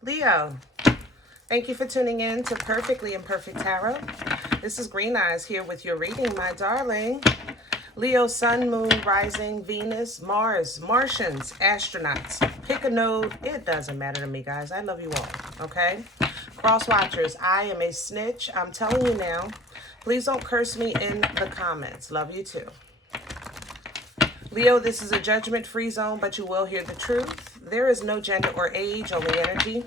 Leo, thank you for tuning in to Perfectly Imperfect Tarot. This is Green Eyes here with your reading, my darling. Leo, Sun, Moon, Rising, Venus, Mars, Martians, astronauts. Pick a node. It doesn't matter to me, guys. I love you all, okay? Cross watchers, I am a snitch. I'm telling you now. Please don't curse me in the comments. Love you too. Leo, this is a judgment-free zone, but you will hear the truth. There is no gender or age, only energy.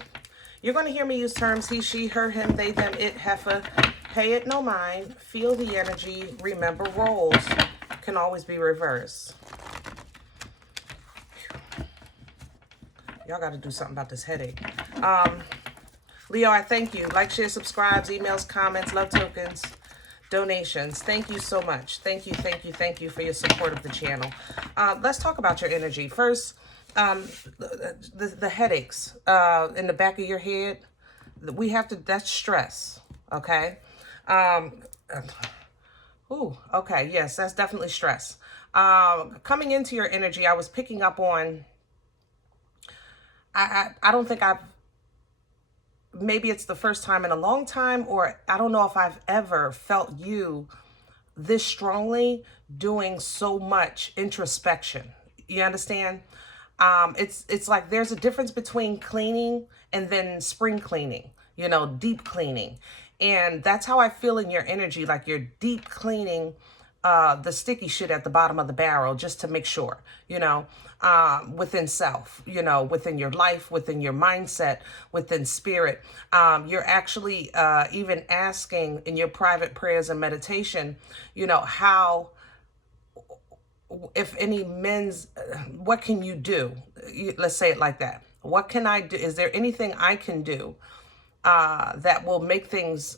You're going to hear me use terms he, she, her, him, they, them, it, heifer. Pay it no mind. Feel the energy. Remember, roles can always be reversed. Y'all got to do something about this headache. Leo, I thank you. Like, share, subscribes, emails, comments, love tokens, donations. Thank you so much. Thank you, thank you, thank you for your support of the channel. Let's talk about your energy. First, the headaches in the back of your head. We have to, that's stress, okay? Okay, yes, that's definitely stress. Coming into your energy, I was picking up on, I don't think maybe it's the first time in a long time, or I don't know if I've ever felt you this strongly doing so much introspection. You understand? It's like there's a difference between cleaning and then spring cleaning, you know, deep cleaning. And that's how I feel in your energy, like you're deep cleaning the sticky shit at the bottom of the barrel just to make sure, you know, within self, you know, within your life, within your mindset, within spirit. You're actually even asking in your private prayers and meditation, you know, how, if any men's, what can you do? Let's say it like that. What can I do? Is there anything I can do that will make things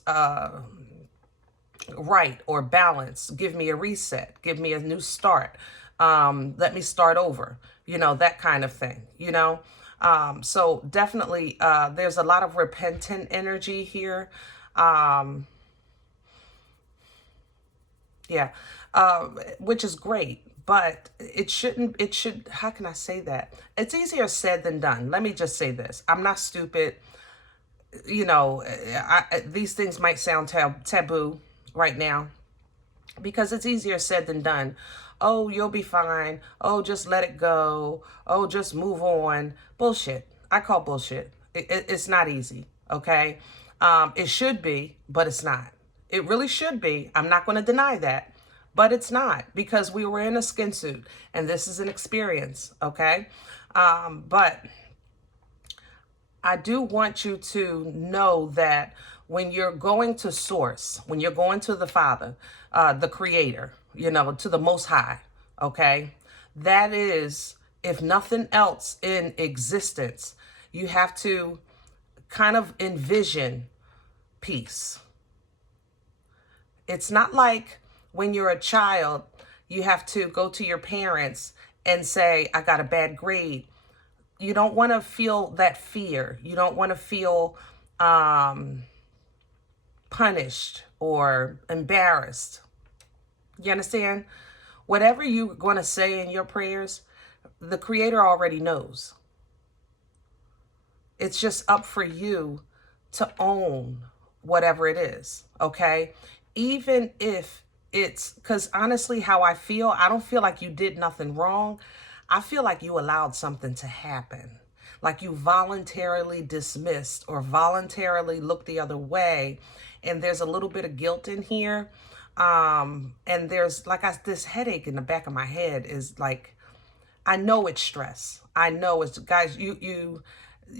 right or balanced? Give me a reset. Give me a new start. Let me start over. You know, that kind of thing, you know? So definitely there's a lot of repentant energy here. Yeah, which is great. But it should, how can I say that? It's easier said than done. Let me just say this. I'm not stupid. You know, these things might sound taboo right now because it's easier said than done. Oh, you'll be fine. Oh, just let it go. Oh, just move on. Bullshit. I call bullshit. It's not easy, okay? It should be, but it's not. It really should be. I'm not going to deny that. But it's not, because we were in a skin suit and this is an experience, okay? But I do want you to know that when you're going to source, when you're going to the Father, the Creator, you know, to the Most High, okay? That is, if nothing else in existence, you have to kind of envision peace. It's not like when you're a child, you have to go to your parents and say, I got a bad grade. You don't want to feel that fear. You don't want to feel punished or embarrassed. You understand? Whatever you're going to say in your prayers, the Creator already knows. It's just up for you to own whatever it is, okay? Even if it's, because honestly, how I feel, I don't feel like you did nothing wrong. I feel like you allowed something to happen. Like you voluntarily dismissed or voluntarily looked the other way. And there's a little bit of guilt in here. And there's like this headache in the back of my head is like, I know it's stress. I know it's, guys, you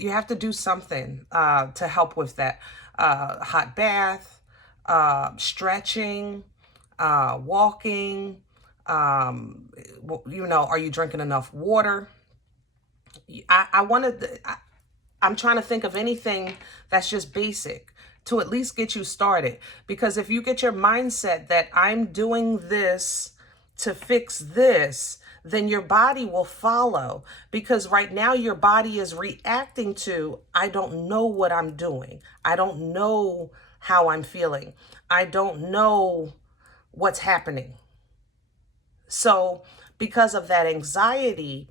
have to do something to help with that. Hot bath, stretching, walking, you know, are you drinking enough water? I'm trying to think of anything that's just basic to at least get you started. Because if you get your mindset that I'm doing this to fix this, then your body will follow. Because right now your body is reacting to, I don't know what I'm doing. I don't know how I'm feeling. I don't know what's happening. So because of that anxiety,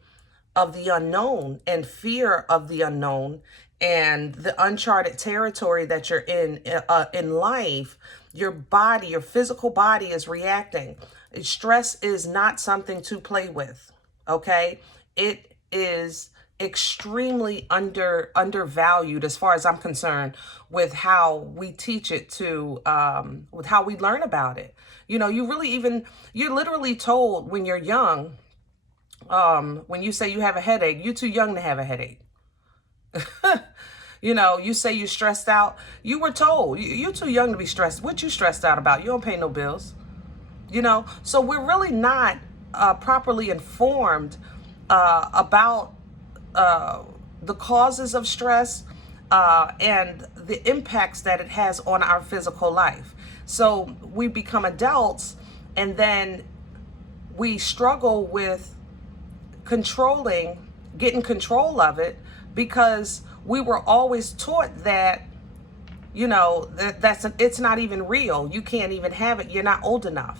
of the unknown and fear of the unknown and the uncharted territory that you're in life, your body, your physical body is reacting. Stress is not something to play with, okay? It is extremely undervalued as far as I'm concerned with how we teach it to, with how we learn about it. You know, you're literally told when you're young, when you say you have a headache, you're too young to have a headache. You know, you say you're stressed out. You were told you're too young to be stressed. What you stressed out about? You don't pay no bills. You know, so we're really not properly informed about the causes of stress and the impacts that it has on our physical life. So we become adults and then we struggle with getting control of it, because we were always taught that, you know, it's not even real. You can't even have it. You're not old enough.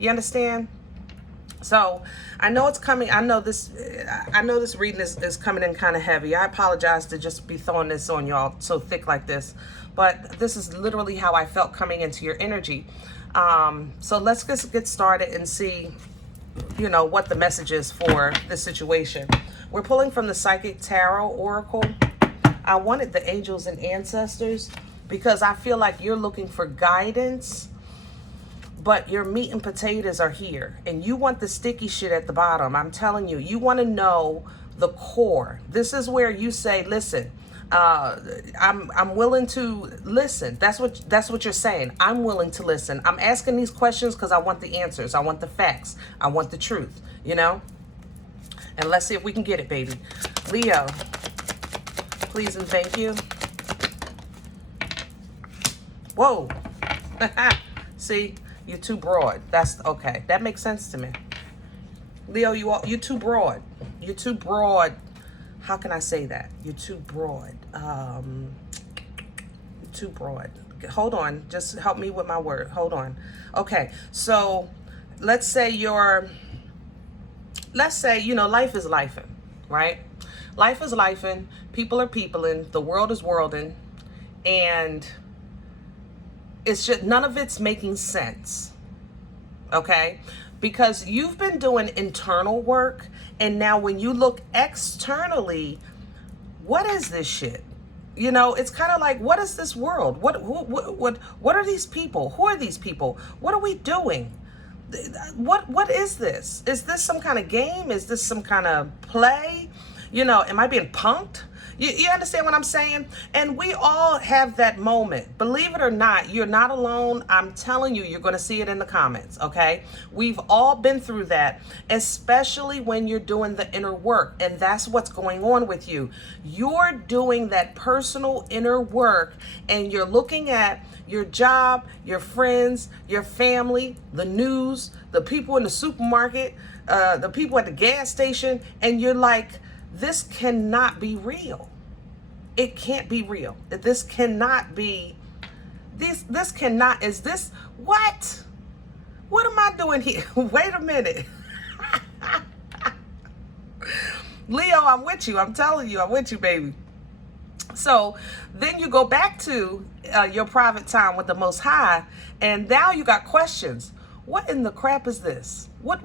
You understand? So I know it's coming. I know this reading is coming in kind of heavy. I apologize to just be throwing this on y'all so thick like this, but this is literally how I felt coming into your energy. So let's just get started and see, you know, what the message is for this situation. We're pulling from the Psychic Tarot Oracle. I wanted the angels and ancestors because I feel like you're looking for guidance, but your meat and potatoes are here and you want the sticky shit at the bottom. I'm telling you, you want to know the core. This is where you say, listen, I'm willing to listen. That's what you're saying. I'm willing to listen. I'm asking these questions because I want the answers. I want the facts. I want the truth, you know? And let's see if we can get it, baby. Leo, please and thank you. Whoa. See, you're too broad. That's okay. That makes sense to me. Leo, you're too broad. You're too broad. How can I say that? You're too broad. You're too broad. Hold on. Just help me with my word. Hold on. Okay. So let's say, you know, life is lifing, right? Life is lifing. People are peopling. The world is worlding. And it's just, none of it's making sense. Okay? Because you've been doing internal work, and now when you look externally, what is this shit? You know, it's kind of like, what is this world? What are these people? Who are these people? What are we doing? What is this? Is this some kind of game? Is this some kind of play? You know, am I being punked? You understand what I'm saying? And we all have that moment. Believe it or not, you're not alone. I'm telling you, you're going to see it in the comments, okay? We've all been through that, especially when you're doing the inner work. And that's what's going on with you. You're doing that personal inner work, and you're looking at your job, your friends, your family, the news, the people in the supermarket, the people at the gas station, and you're like, this cannot be real. It can't be real. This cannot be, this cannot, is this, what? What am I doing here? Wait a minute. Leo, I'm with you. I'm telling you, I'm with you, baby. So then you go back to your private time with the Most High, and now you got questions. What in the crap is this? What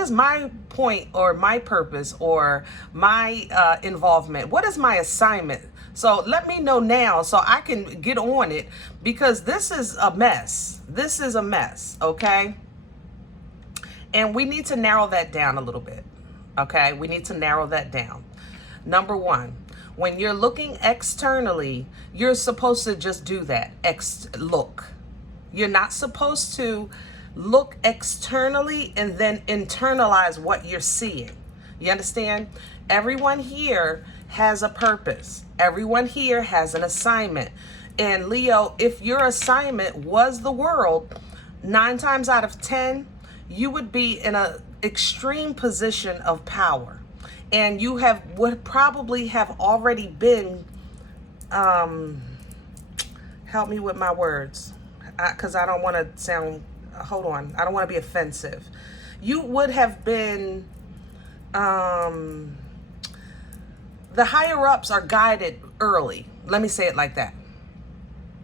is my point or my purpose or my involvement? What is my assignment? So let me know now so I can get on it, because this is a mess. This is a mess, okay? And we need to narrow that down a little bit, okay? We need to narrow that down. Number one, when you're looking externally, you're supposed to just do that. Look. You're not supposed to look externally and then internalize what you're seeing. You understand? Everyone here has a purpose. Everyone here has an assignment. And Leo, if your assignment was the world, 9 times out of 10, you would be in an extreme position of power. And you would probably have already been, help me with my words, because I don't want to sound, hold on, I don't want to be offensive. You would have been the higher ups are guided early. Let me say it like that.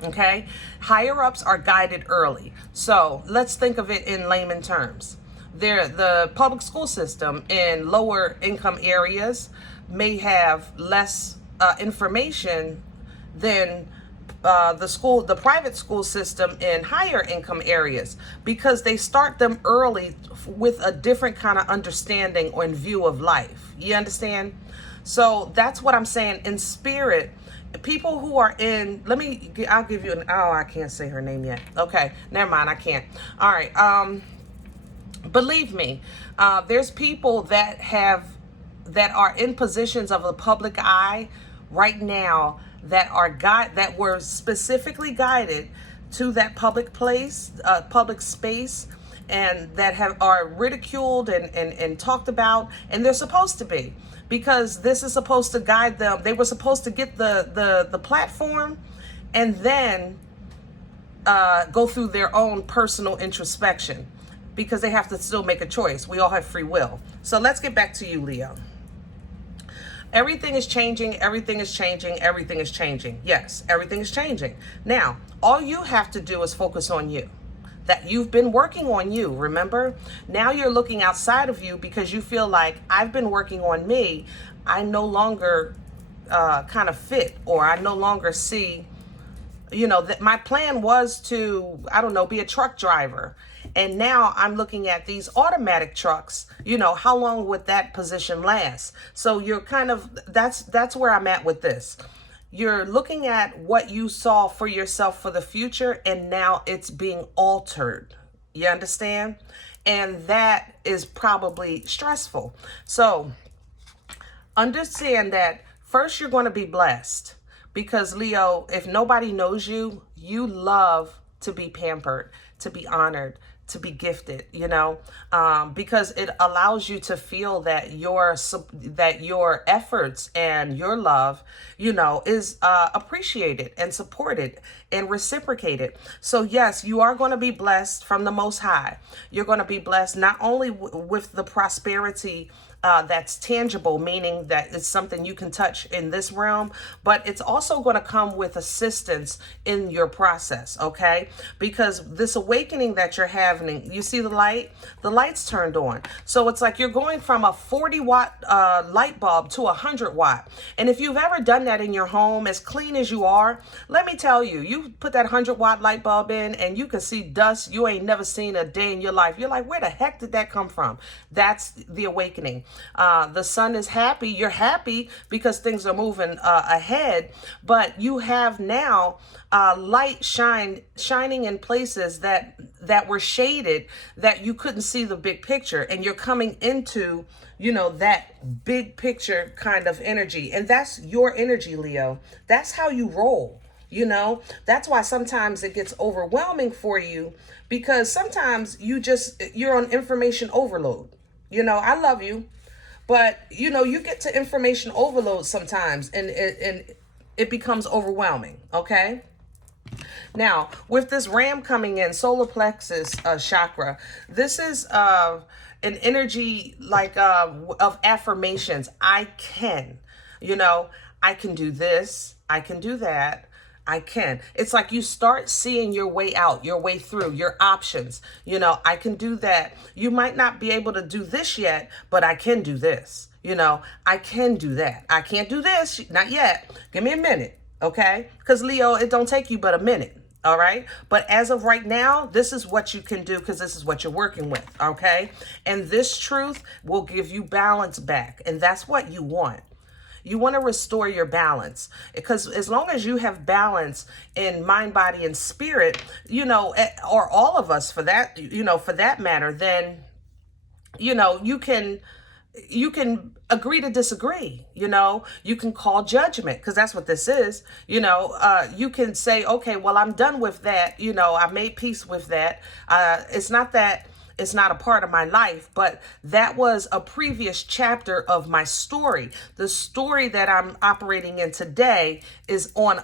Okay? Higher ups are guided early. So let's think of it in layman terms. The public school system in lower income areas may have less information than the private school system in higher income areas, because they start them early with a different kind of understanding or view of life. You understand? So that's what I'm saying. In spirit, people who are in, I'll give you I can't say her name yet. Okay, never mind, I can't. All right. Believe me, there's people that are in positions of the public eye right now that were specifically guided to that public place, public space, and that are ridiculed and talked about, and they're supposed to be, because this is supposed to guide them. They were supposed to get the platform and then go through their own personal introspection, because they have to still make a choice. We all have free will. So let's get back to you, Leo. Everything is changing, everything is changing, everything is changing. Yes, everything is changing. Now, all you have to do is focus on you. That you've been working on you, remember? Now you're looking outside of you because you feel like, I've been working on me. I no longer kind of fit, or I no longer see, that my plan was to, I don't know, be a truck driver. And now I'm looking at these automatic trucks. How long would that position last? So you're kind of, that's where I'm at with this. You're looking at what you saw for yourself for the future, and now it's being altered. You understand? And that is probably stressful. So understand that first you're going to be blessed, because Leo, if nobody knows you, you love to be pampered, to be honored, to be gifted, because it allows you to feel that your efforts and your love, is appreciated and supported and reciprocated. So yes, you are going to be blessed from the Most High. You're going to be blessed not only with the prosperity that's tangible, meaning that it's something you can touch in this realm, but it's also going to come with assistance in your process, okay? Because this awakening that you're having, you see the light's turned on. So it's like you're going from a 40-watt light bulb to a 100-watt. And if you've ever done that in your home, as clean as you are, let me tell you, you put that 100-watt light bulb in and you can see dust you ain't never seen a day in your life. You're like, where the heck did that come from? That's the awakening. The sun is happy. You're happy because things are moving ahead, but you have now light shining in places that were shaded, that you couldn't see the big picture, and you're coming into that big picture kind of energy. And that's your energy, Leo. That's how you roll. That's why sometimes it gets overwhelming for you, because sometimes you're on information overload. I love you, but you get to information overload sometimes, and it becomes overwhelming. Okay. Now, with this ram coming in, solar plexus chakra, this is an energy like of affirmations. I can, I can do this, I can do that, I can. It's like you start seeing your way out, your way through, your options. I can do that. You might not be able to do this yet, but I can do this. I can do that. I can't do this, not yet. Give me a minute, okay? Because Leo, it don't take you but a minute, all right? But as of right now, this is what you can do, because this is what you're working with, okay? And this truth will give you balance back, and that's what you want. You want to restore your balance, because as long as you have balance in mind, body, and spirit, or all of us for that, for that matter, then, you can agree to disagree. You can call judgment, because that's what this is. You can say, okay, well, I'm done with that. I made peace with that. It's not that It's not a part of my life, but that was a previous chapter of my story. The story that I'm operating in today is on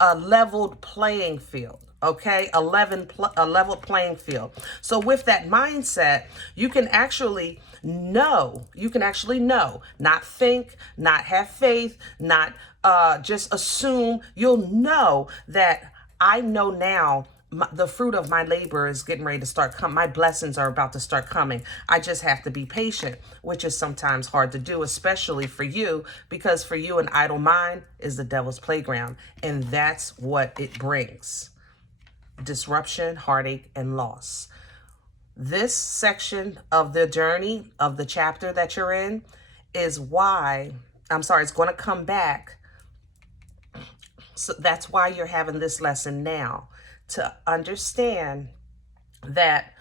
a leveled playing field. Okay, a leveled playing field. So with that mindset, you can actually know, not think, not have faith, not just assume. You'll know that I know now the fruit of my labor is getting ready to start coming. My blessings are about to start coming. I just have to be patient, which is sometimes hard to do, especially for you, because for you, an idle mind is the devil's playground, and that's what it brings. Disruption, heartache, and loss. This section of the journey of the chapter that you're in is why, it's going to come back. So that's why you're having this lesson now, to understand that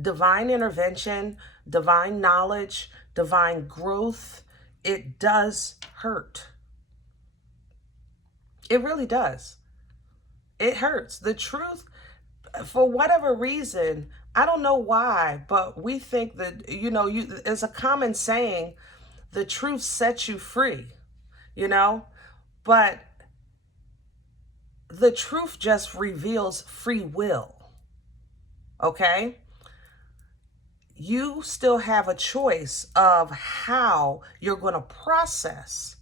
divine intervention, divine knowledge, divine growth, it does hurt. It really does. It hurts. The truth, for whatever reason, I don't know why, but we think that, it's a common saying, the truth sets you free, but the truth just reveals free will, okay? You still have a choice of how you're going to process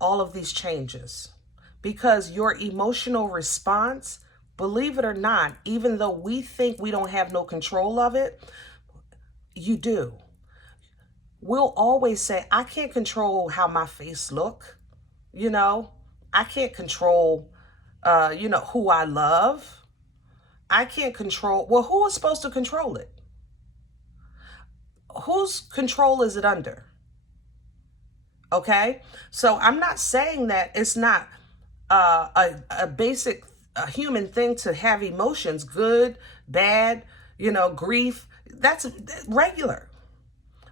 all of these changes, because your emotional response, believe it or not, even though we think we don't have no control of it, you do. We'll always say, I can't control how my face look, I can't control, who I love. I can't control, well, who is supposed to control it? Whose control is it under? Okay, so I'm not saying that it's not a basic human thing to have emotions, good, bad, grief. That's regular.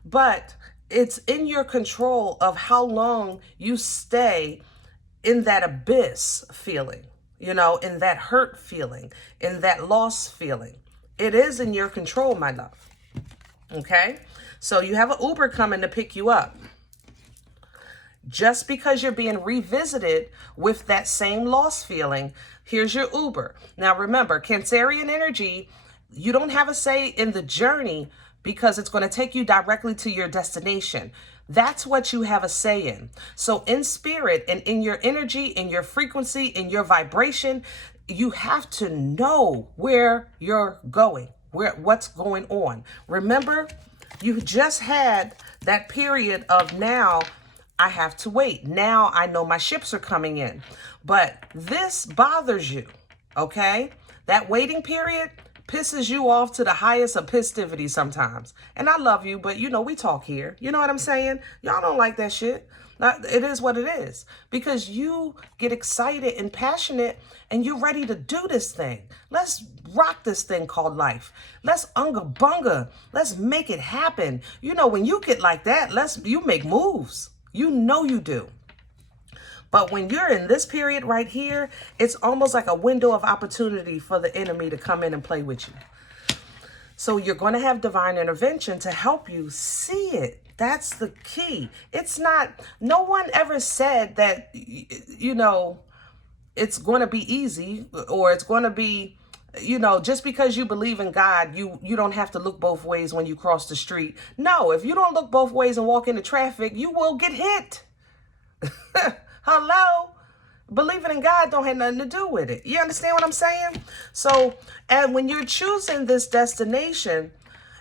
But it's in your control of how long you stay in that abyss feeling, in that hurt feeling, in that loss feeling. It is in your control, my love. Okay? So you have an Uber coming to pick you up. Just because you're being revisited with that same loss feeling, here's your Uber. Now remember, Cancerian energy, you don't have a say in the journey because it's going to take you directly to your destination. That's what you have a say in. So in spirit and in your energy, in your frequency, in your vibration, you have to know where you're going, what's going on. Remember, you just had that period of now, I have to wait. Now I know my ships are coming in. But this bothers you, okay? That waiting period pisses you off to the highest of festivity sometimes. And I love you, but we talk here. You know what I'm saying? Y'all don't like that shit. It is what it is. Because you get excited and passionate and you're ready to do this thing. Let's rock this thing called life. Let's unga bunga. Let's make it happen. When you get like that, you make moves. You do. But when you're in this period right here, it's almost like a window of opportunity for the enemy to come in and play with you. So you're going to have divine intervention to help you see it. That's the key. It's not, no one ever said that, it's going to be easy or it's going to be, just because you believe in God, you don't have to look both ways when you cross the street. No, if you don't look both ways and walk into traffic, you will get hit. Hello? Believing in God don't have nothing to do with it. You understand what I'm saying? So, and when you're choosing this destination,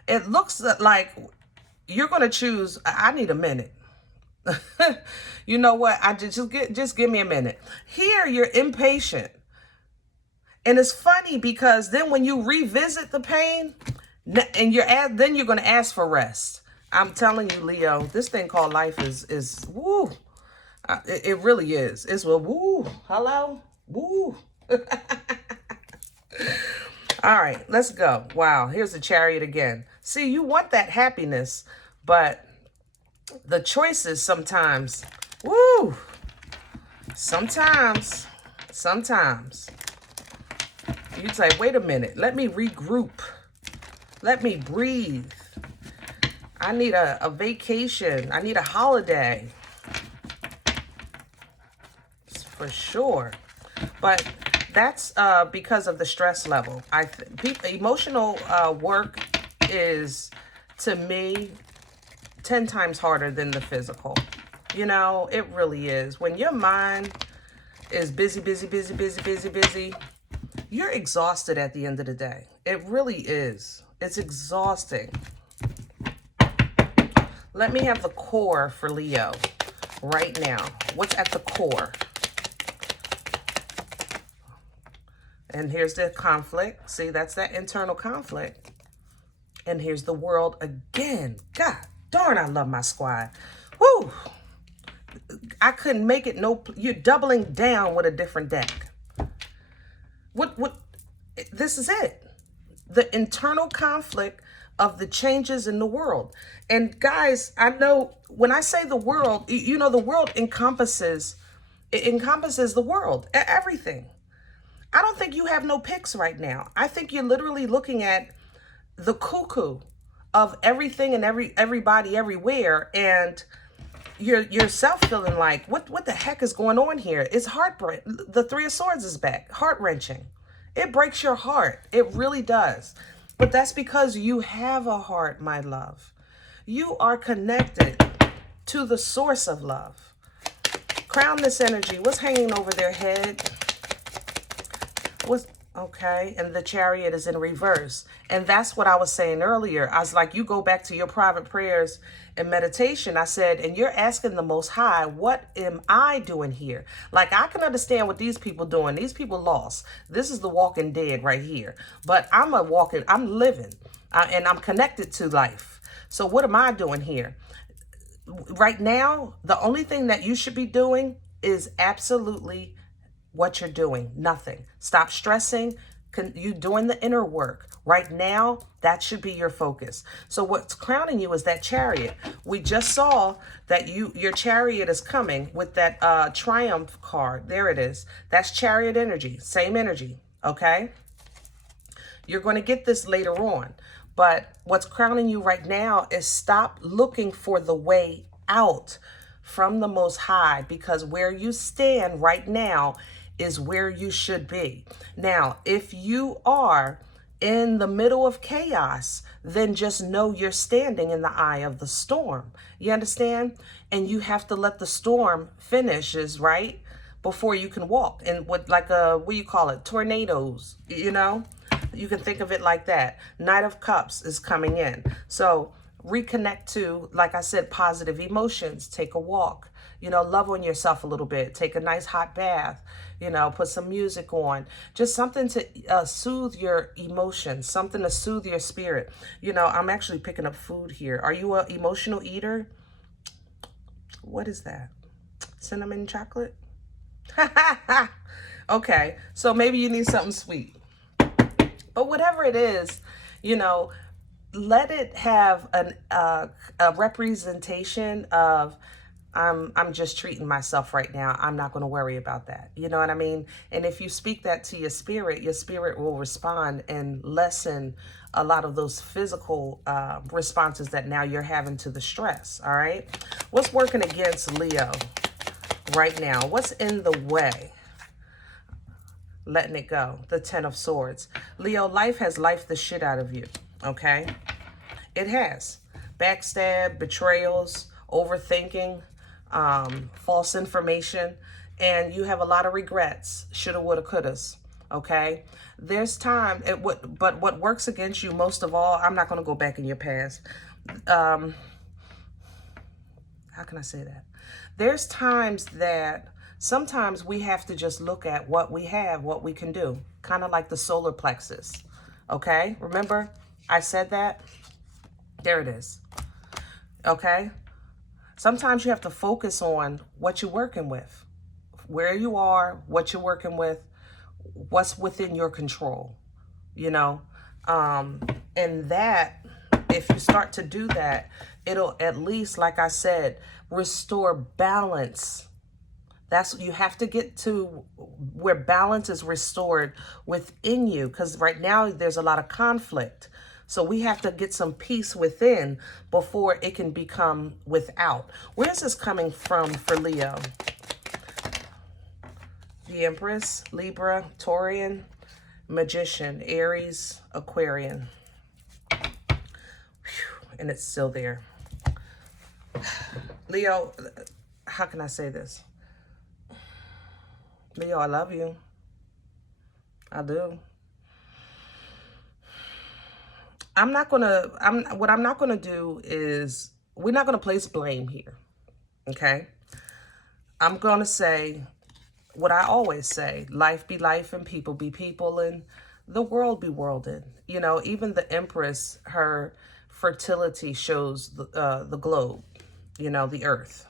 it looks like you're going to choose, I need a minute. You know what? Just give me a minute. Here, you're impatient. And it's funny because then when you revisit the pain and then you're going to ask for rest. I'm telling you, Leo, this thing called life is woo. It really is. It's a woo. Hello? Woo. All right, let's go. Wow, here's the Chariot again. See, you want that happiness, but the choices sometimes, woo. Sometimes. You say, wait a minute, let me regroup. Let me breathe. I need a vacation. I need a holiday. For sure. But that's because of the stress level. Emotional work is, to me, 10 times harder than the physical. You know, it really is. When your mind is busy, you're exhausted at the end of the day. It really is. It's exhausting. Let me have the core for Leo right now. What's at the core? And here's the conflict. See, that's that internal conflict. And here's the world again. God darn, I love my squad. Woo! I couldn't make it. No, you're doubling down with a different deck. This is it. The internal conflict of the changes in the world. And guys, I know when I say the world, you know, the world encompasses the world, everything. I don't think you have no picks right now. I think you're literally looking at the cuckoo of everything and everybody everywhere, and you're yourself feeling like, what the heck is going on here? It's heartbreaking. The Three of Swords is back. Heart-wrenching. It breaks your heart. It really does. But that's because you have a heart, my love. You are connected to the source of love. Crown this energy. What's hanging over their head? Okay, and the Chariot is in reverse. And that's what I was saying earlier. I was like, you go back to your private prayers and meditation. I said, and you're asking the Most High, what am I doing here? Like, I can understand what these people doing. These people lost. This is the walking dead right here. But I'm living, and I'm connected to life. So what am I doing here? Right now, the only thing that you should be doing is absolutely what you're doing. Nothing. Stop stressing. You doing the inner work. Right now, that should be your focus. So what's crowning you is that Chariot. We just saw that your Chariot is coming with that Triumph card. There it is. That's Chariot energy. Same energy. Okay? You're going to get this later on. But what's crowning you right now is stop looking for the way out from the Most High, because where you stand right now is where you should be. Now, if you are in the middle of chaos, then just know you're standing in the eye of the storm. You understand? And you have to let the storm finishes, right? Before you can walk. And what do you call it? Tornadoes, you know? You can think of it like that. Knight of Cups is coming in. So reconnect to, like I said, positive emotions. Take a walk. You know, love on yourself a little bit. Take a nice hot bath. You know, put some music on. Just something to soothe your emotions. Something to soothe your spirit. You know, I'm actually picking up food here. Are you an emotional eater? What is that? Cinnamon chocolate? Okay, so maybe you need something sweet. But whatever it is, you know, let it have a representation of, I'm just treating myself right now. I'm not going to worry about that. You know what I mean? And if you speak that to your spirit will respond and lessen a lot of those physical responses that now you're having to the stress. All right. What's working against Leo right now? What's in the way? Letting it go. The Ten of Swords. Leo, life has lifed the shit out of you. Okay. It has. Backstab, betrayals, overthinking, false information, and you have a lot of regrets. Shoulda, woulda, couldas. Okay, there's time. But what works against you most of all, I'm not going to go back in your past. How can I say that? There's times that sometimes we have to just look at what we have, what we can do, kind of like the solar plexus. Okay, remember I said that? There it is. Okay. Sometimes you have to focus on what you're working with, where you are, what you're working with, what's within your control, you know, and that, if you start to do that, it'll at least, like I said, restore balance. That's, you have to get to where balance is restored within you, because right now there's a lot of conflict. So we have to get some peace within before it can become without. Where is this coming from for Leo? The Empress, Libra, Taurian, Magician, Aries, Aquarian. Whew, and it's still there. Leo, how can I say this? Leo, I love you. I do. What I'm not gonna do is, we're not gonna place blame here, okay? I'm gonna say what I always say: life be life and people be people and the world be worlded. You know, even the Empress, her fertility shows the globe, you know, the earth.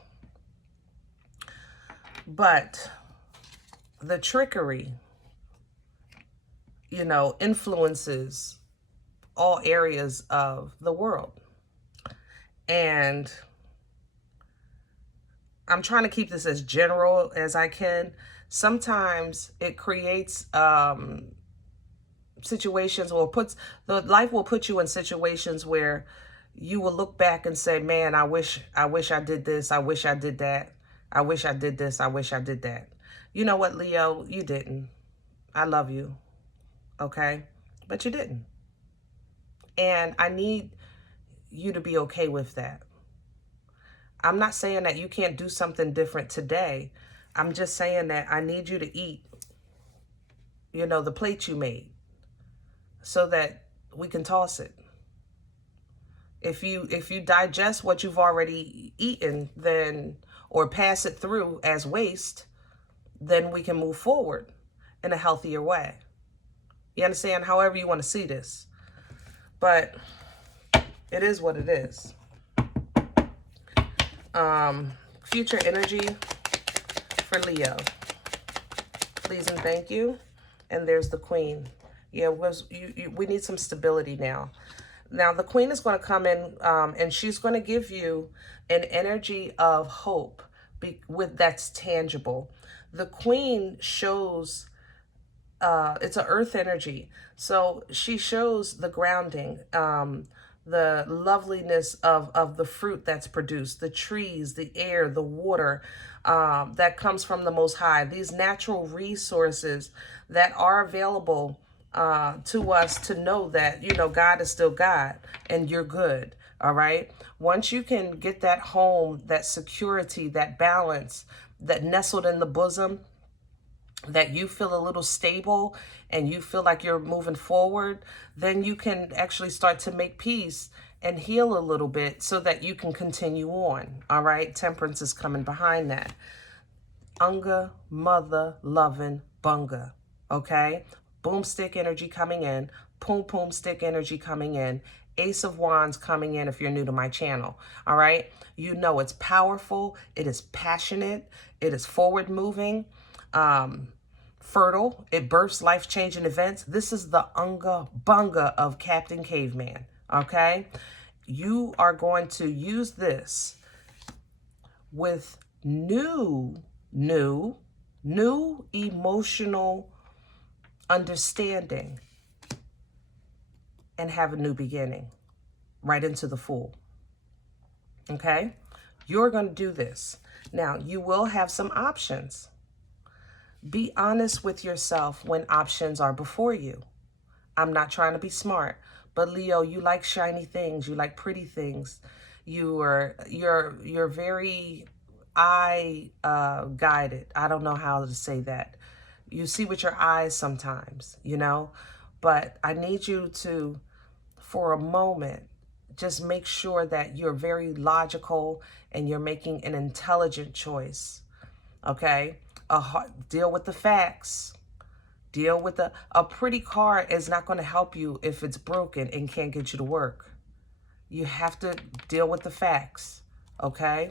But the trickery, you know, influences all areas of the world. And I'm trying to keep this as general as I can. Sometimes it creates situations, or life will put you in situations where you will look back and say, man, I wish I did this. I wish I did that. I wish I did this. I wish I did that. You know what, Leo? You didn't. I love you. Okay? But you didn't. And I need you to be okay with that. I'm not saying that you can't do something different today. I'm just saying that I need you to eat, you know, the plate you made, so that we can toss it. If you digest what you've already eaten, then, or pass it through as waste, then we can move forward in a healthier way. You understand? However you want to see this. But it is what it is. Future energy for Leo. Please and thank you. And there's the Queen. Yeah, we need some stability now. Now, the Queen is going to come in and she's going to give you an energy of hope that's tangible. The Queen shows, it's an earth energy. So she shows the grounding, the loveliness of the fruit that's produced, the trees, the air, the water that comes from the Most High. These natural resources that are available to us to know that, you know, God is still God and you're good. All right. Once you can get that home, that security, that balance, that nestled in the bosom, that you feel a little stable and you feel like you're moving forward, then you can actually start to make peace and heal a little bit so that you can continue on. All right. Temperance is coming behind that. Unga, mother, loving, bunga. Okay. Boomstick energy coming in. Poom poom stick energy coming in. Ace of Wands coming in if you're new to my channel. All right. You know it's powerful. It is passionate. It is forward moving. Fertile. It births life-changing events. This is the Unga Bunga of Captain Caveman. Okay. You are going to use this with new emotional understanding and have a new beginning right into the Fool. Okay. You're going to do this. Now, you will have some options. Be honest with yourself when options are before you. I'm not trying to be smart, but Leo, you like shiny things. You like pretty things. You're very eye guided. I don't know how to say that. You see with your eyes sometimes, you know, but I need you to, for a moment, just make sure that you're very logical and you're making an intelligent choice. Okay. Deal with the facts. Deal with a pretty car is not going to help you if it's broken and can't get you to work. You have to deal with the facts. Okay.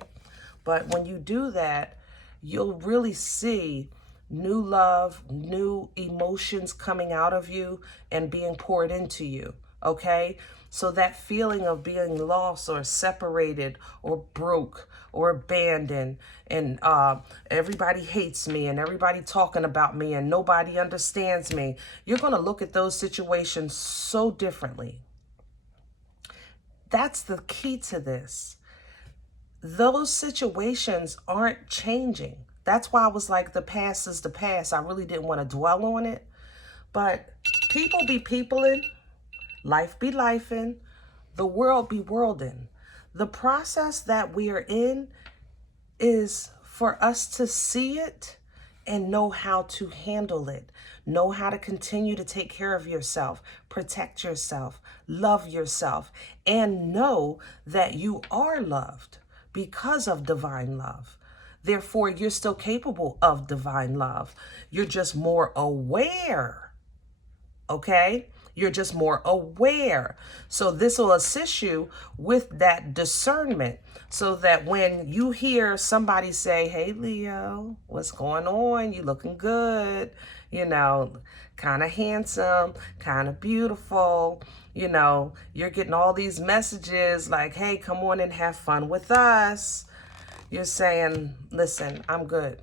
But when you do that, you'll really see new love, new emotions coming out of you and being poured into you. Okay. So that feeling of being lost or separated or broke or abandoned and everybody hates me and everybody talking about me and nobody understands me, you're going to look at those situations so differently. that's the key to this. Those situations aren't changing. That's why I was like, the past is the past. I really didn't want to dwell on it. But people be peopling, life be lifing, the world be worlding. The process that we are in is for us to see it and know how to handle it. Know how to continue to take care of yourself, protect yourself, love yourself, and know that you are loved because of divine love. Therefore, you're still capable of divine love. You're just more aware, okay? You're just more aware. So this will assist you with that discernment so that when you hear somebody say, hey, Leo, what's going on? You looking good, you know, kind of handsome, kind of beautiful. You know, you're getting all these messages like, hey, come on and have fun with us. You're saying, listen, I'm good.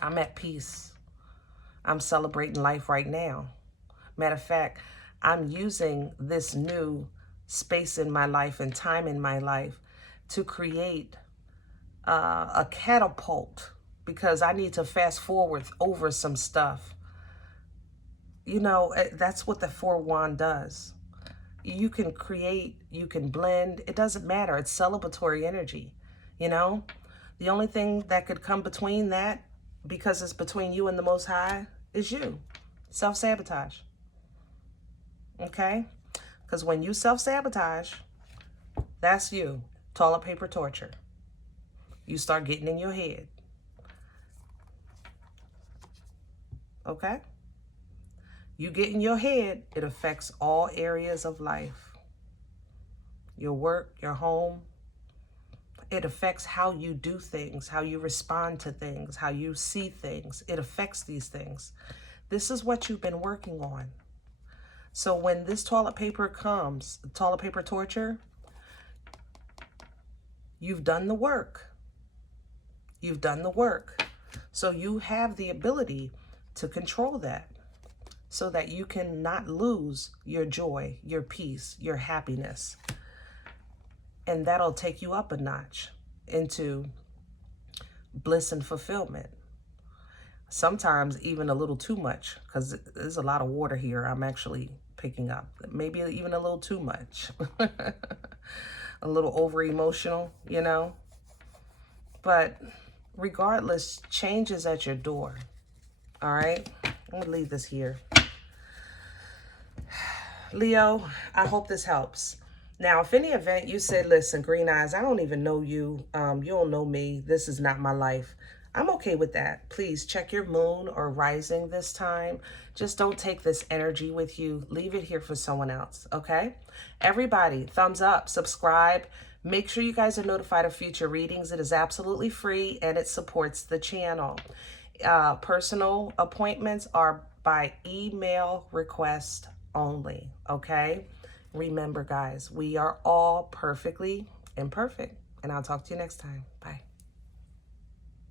I'm at peace. I'm celebrating life right now. Matter of fact, I'm using this new space in my life and time in my life to create a catapult because I need to fast forward over some stuff. You know, that's what the Four Wand does. You can create, you can blend. It doesn't matter. It's celebratory energy, you know? The only thing that could come between that, because it's between you and the Most High, is you. Self-sabotage. Okay? Because when you self-sabotage, that's you. Toilet paper torture. You start getting in your head. Okay? You get in your head, it affects all areas of life. Your work, your home. It affects how you do things, how you respond to things, how you see things. It affects these things. This is what you've been working on. So when this toilet paper comes, toilet paper torture, you've done the work. You've done the work. So you have the ability to control that so that you can not lose your joy, your peace, your happiness. And that'll take you up a notch into bliss and fulfillment. Sometimes even a little too much, because there's a lot of water here I'm actually picking up. Maybe even a little too much. A little over emotional, you know. But regardless, change is at your door. All right? I'm going to leave this here. Leo, I hope this helps. Now, if any event you said, listen, Green Eyes, I don't even know you. You don't know me. This is not my life. I'm okay with that. Please check your moon or rising this time. Just don't take this energy with you. Leave it here for someone else, okay? Everybody, thumbs up, subscribe. Make sure you guys are notified of future readings. It is absolutely free and it supports the channel. Personal appointments are by email request only, okay? Remember, guys, we are all perfectly imperfect. And I'll talk to you next time. Bye.